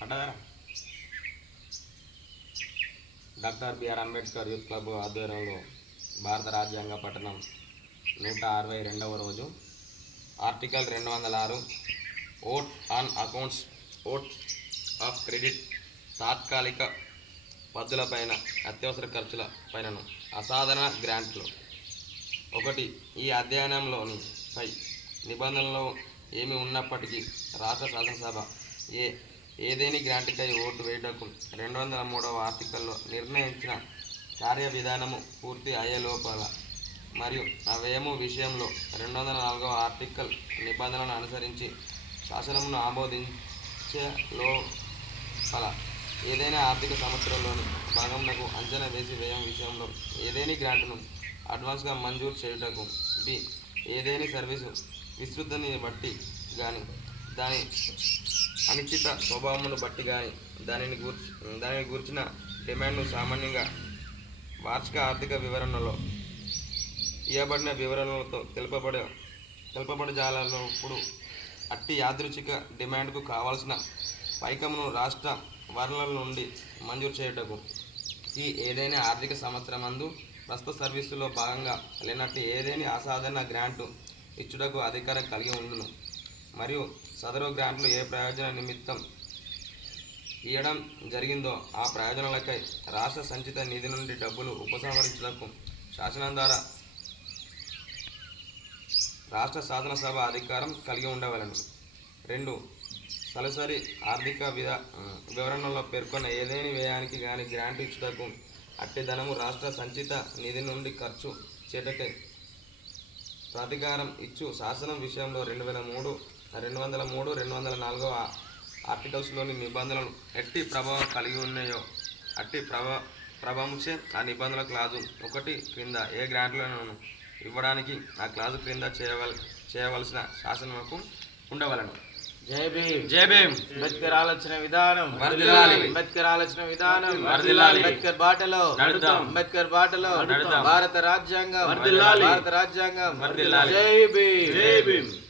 పడ్డదా? Doctor BR Ambedkar youth club ఆధ్వర్యంలో భారత రాజ్యాంగ పఠనం 162వ రోజు article 206 vote on accounts vote of credit తాత్కాలిక పద్దులపైన అత్యవసర ఖర్చుల పైనను అసాధారణ గ్రాంట్లు. ఒకటి, ఈ అధ్యయనంలోని పై నిబంధనలు ఏమి ఉన్నప్పటికీ రాష్ట్ర శాసనసభ ఏదేని గ్రాంట్కై ఓటు వేయుటకు 203వ ఆర్టికల్లో నిర్ణయించిన కార్యవిధానము పూర్తి అయ్యే లోపల మరియు ఆ వ్యయము విషయంలో 204వ ఆర్టికల్ నిబంధనలను అనుసరించి శాసనమును ఆమోదించే లోపల ఏదైనా ఆర్థిక సంవత్సరంలోని భాగంలో అంచనా వేసి వ్యయం విషయంలో ఏదేని గ్రాంట్ను అడ్వాన్స్గా మంజూరు చేయుటకు. బి, ఏదేని సర్వీసు విస్తృతిని బట్టి కానీ దాని అనిశ్చిత స్వభావమును బట్టి కానీ దానిని గూర్చిన డిమాండ్ను సామాన్యంగా వార్షిక ఆర్థిక వివరణలో ఇవ్వబడిన వివరణలతో తెలుపబడజాలప్పుడు అట్టి యాదృచ్ఛిక డిమాండ్కు కావాల్సిన పైకమును రాష్ట్ర వనరుల నుండి మంజూరు చేయుటకు. సి, ఏదైనా ఆర్థిక సంవత్సరమందు ప్రస్తుత సర్వీసులో భాగంగా లేనట్టు ఏదేని అసాధారణ గ్రాంటు ఇచ్చుటకు అధికారం కలిగి ఉండును మరియు సదరు గ్రాంట్లు ఏ ప్రయోజన నిమిత్తం ఇవ్వడం జరిగిందో ఆ ప్రయోజనాలకై రాష్ట్ర సంచిత నిధి నుండి డబ్బులు ఉపసంహరించుటకు శాసనం ద్వారా రాష్ట్ర శాసనసభ అధికారం కలిగి ఉండవలెను. 2, తలసరి ఆర్థిక వివరణలో పేర్కొన్న ఏదేని వ్యయానికి గాని గ్రాంట్ ఇచ్చుటకు అట్టి ధనము రాష్ట్ర సంచిత నిధి నుండి ఖర్చు చేయుటకై ప్రాధికారం ఇచ్చు శాసనం విషయంలో 203, 204 ఆర్టికల్స్లోని నిబంధనలు ఎట్టి ప్రభావం కలిగి ఉన్నాయో అట్టి ప్రభావంచే ఆ నిబంధనల క్లాజు 1 క్రింద ఏ గ్రాంట్లను ఇవ్వడానికి ఆ క్లాజు క్రింద చేయవలసిన శాసనముకు ఉండవలను. జై భీమ్. జై భీమ్. అంబేద్కర్ ఆలోచన విధానం వర్ధిల్లాలి. అంబేద్కర్ ఆలోచన విధానం వర్ధిల్లాలి. అంబేద్కర్ బాటలో నడుద్దాం. అంబేద్కర్ బాటలో నడుద్దాం. భారత రాజ్యాంగం వర్ధిల్లాలి. భారత రాజ్యాంగం. వర్ధిల్లాలి. జై భీమ్. జై భీమ్.